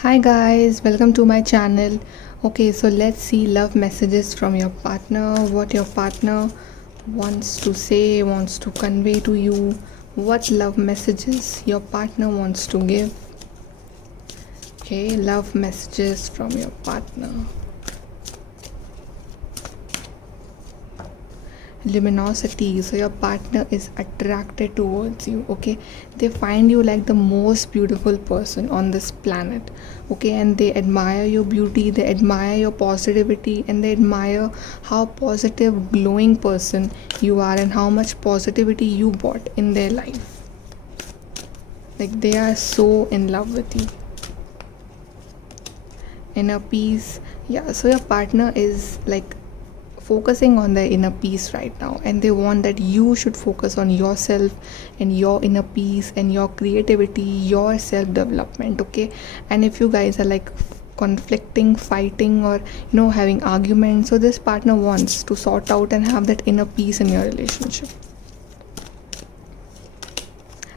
Hi guys, welcome to my channel. Okay, so let's see love messages from your partner, what your partner wants to say, wants to convey to you, what love messages your partner wants to give. Okay, love messages from your partner. Luminosity, so your partner is attracted towards you. Okay, they find you like the most beautiful person on this planet. Okay, and they admire your beauty, they admire your positivity, and they admire how positive, glowing person you are and how much positivity you brought in their life. Like they are so in love with you. Inner peace, yeah, so your partner is like focusing on their inner peace right now, and they want that you should focus on yourself and your inner peace and your creativity, your self development. Okay, and if you guys are like conflicting, fighting, or having arguments, so this partner wants to sort out and have that inner peace in your relationship.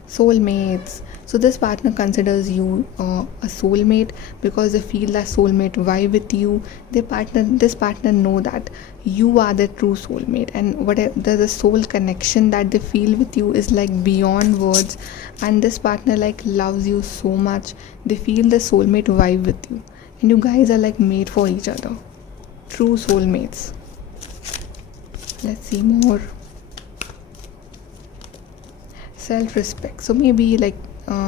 Soulmates, so this partner considers you a soulmate because they feel that soulmate vibe with you. This partner know that you are the true soulmate, and whatever the soul connection that they feel with you is like beyond words. And this partner like loves you so much, they feel the soulmate vibe with you, and you guys are like made for each other, true soulmates. Let's see more. Self-respect, so maybe like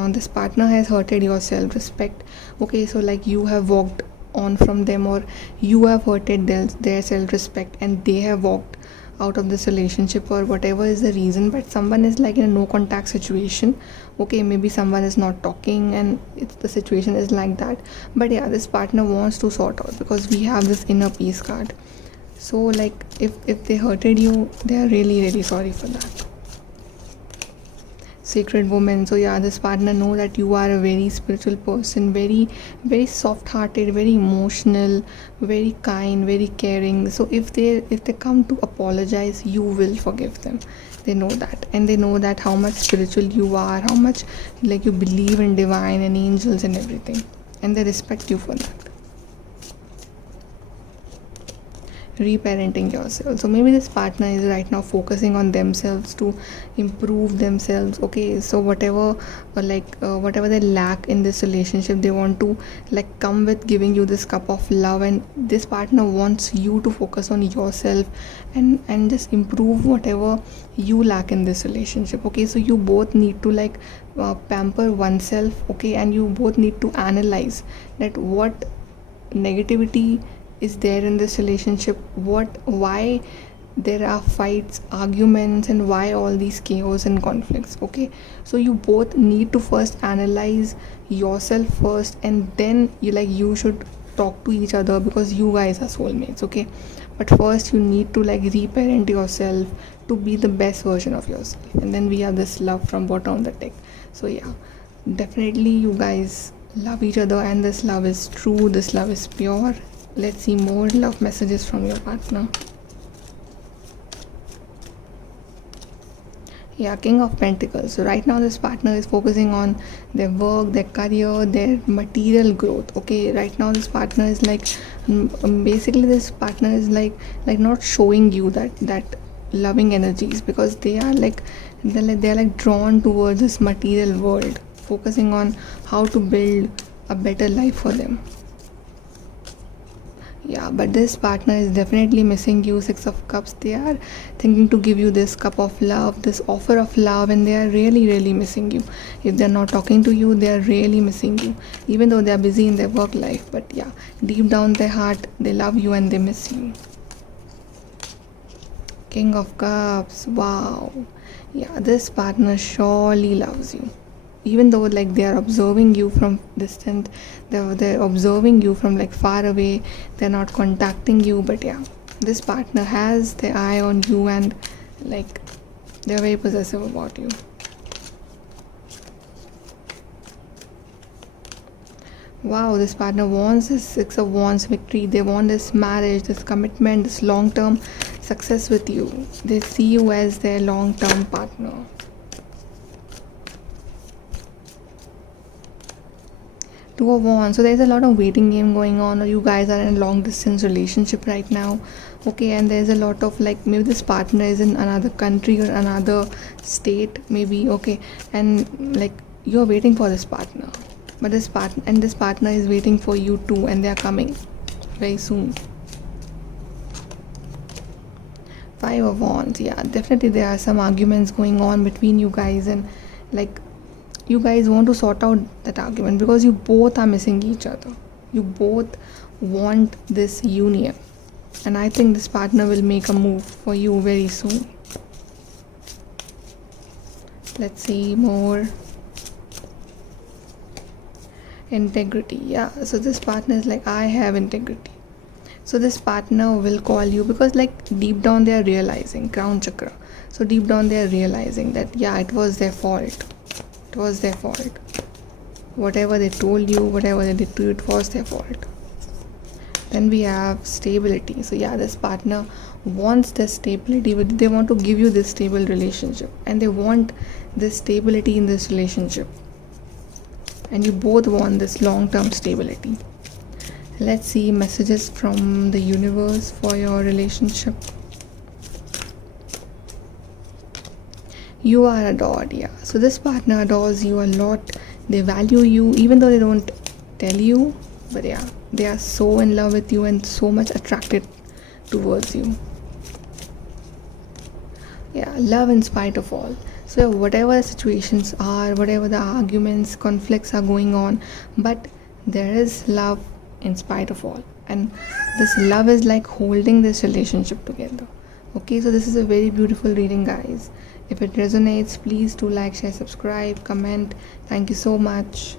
this partner has hurted your self-respect. Okay, so like you have walked on from them, or you have hurted their self-respect, and they have walked out of this relationship, or whatever is the reason, but someone is like in a no contact situation. Okay, maybe someone is not talking and the situation is like that. But yeah, this partner wants to sort out because we have this inner peace card. So like if they hurted you, they are really sorry for that. Sacred woman, so yeah, this partner know that you are a very spiritual person, very soft hearted, very emotional, very kind, very caring. So if they come to apologize, you will forgive them. They know that, and they know that how much spiritual you are, how much like you believe in divine and angels and everything, and they respect you for that. Reparenting yourself, so maybe this partner is right now focusing on themselves to improve themselves. Okay, so whatever they lack in this relationship, they want to like come with giving you this cup of love, and this partner wants you to focus on yourself and just improve whatever you lack in this relationship. Okay, so you both need to like pamper oneself. Okay, and you both need to analyze that what negativity is there in this relationship, why there are fights, arguments, and why all these chaos and conflicts. Okay, so you both need to first analyze yourself first, and then you should talk to each other because you guys are soulmates. Okay, but first you need to like reparent yourself to be the best version of yourself, and then we have this love from bottom of the deck. So yeah, definitely you guys love each other, and this love is true, this love is pure. Let's see more love messages from your partner. Yeah, King of Pentacles, so right now this partner is focusing on their work, their career, their material growth. Okay, right now this partner is like basically this partner is like not showing you that loving energies, because they're like drawn towards this material world, focusing on how to build a better life for them. Yeah, but this partner is definitely missing you. Six of Cups, they are thinking to give you this cup of love, this offer of love, and they are really missing you. If they're not talking to you, they are really missing you, even though they are busy in their work life. But yeah, deep down their heart, they love you and they miss you. King of Cups, wow. Yeah, this partner surely loves you, even though like they are observing you from distant, they're observing you from like far away, they're not contacting you. But yeah, this partner has their eye on you, and like they're very possessive about you. Wow, this partner wants this Six of Wands victory. They want this marriage, this commitment, this long-term success with you. They see you as their long-term partner. Two of Wands. So there's a lot of waiting game going on, or you guys are in a long distance relationship right now. Okay, and there's a lot of like maybe this partner is in another country or another state, maybe. Okay, and like you're waiting for this partner, but this partner is waiting for you too, and they are coming very soon. Five of Wands. Yeah, definitely there are some arguments going on between you guys, and like you guys want to sort out that argument because you both are missing each other. You both want this union, and I think this partner will make a move for you very soon. Let's see more. Integrity. Yeah, so this partner is like, I have integrity. So this partner will call you because like deep down they are realizing, crown chakra, so deep down they are realizing that yeah, it was their fault. It was their fault. Whatever they told you, whatever they did to you, it was their fault. Then we have stability. So yeah, this partner wants this stability, but they want to give you this stable relationship, and they want this stability in this relationship, and you both want this long-term stability. Let's see messages from the universe for your relationship. You are adored. Yeah, so this partner adores you a lot. They value you even though they don't tell you, but yeah, they are so in love with you and so much attracted towards you. Yeah, love in spite of all. So whatever the situations are, whatever the arguments, conflicts are going on, but there is love in spite of all, and this love is like holding this relationship together. Okay, so this is a very beautiful reading, guys. If it resonates, please do like, share, subscribe, comment. Thank you so much.